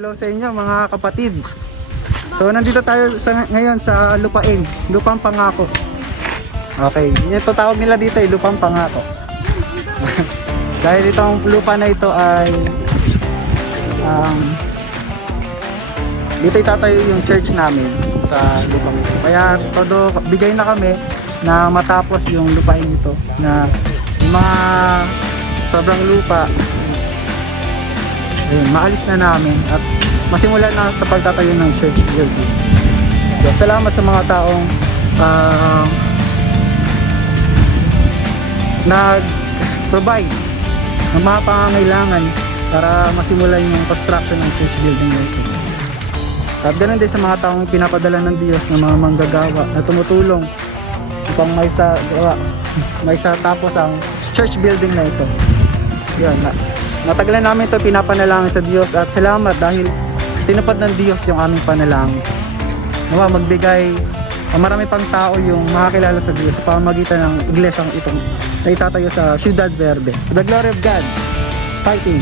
Hello sa inyo mga kapatid. So nandito tayo ngayon sa Lupang Pangako. Okay, ito tawag nila dito ay Lupang Pangako. Dahil itong lupa na ito ay dito itatayo yung church namin sa lupang ito. Kaya todo bigay na kami na matapos yung lupain ito na yung mga sobrang lupa ayun, maalis na namin at masimulan na sa pagtatayo ng church building. So, salamat sa mga taong nag-provide ng mga pangangailangan para masimulan yung construction ng church building na ito. At ganoon din sa mga taong pinapadala ng Diyos ng mga manggagawa na tumutulong upang may sa tapos ang church building na ito. Yun, natagalan namin ito pinapanalangin sa Diyos at salamat dahil tinupad ng Diyos yung aming panalangin. Nawa magbigay marami pang tao yung makakilala sa Diyos sa pamamagitan ng iglesyang itong na itatayo sa Ciudad Verde. The glory of God, fighting.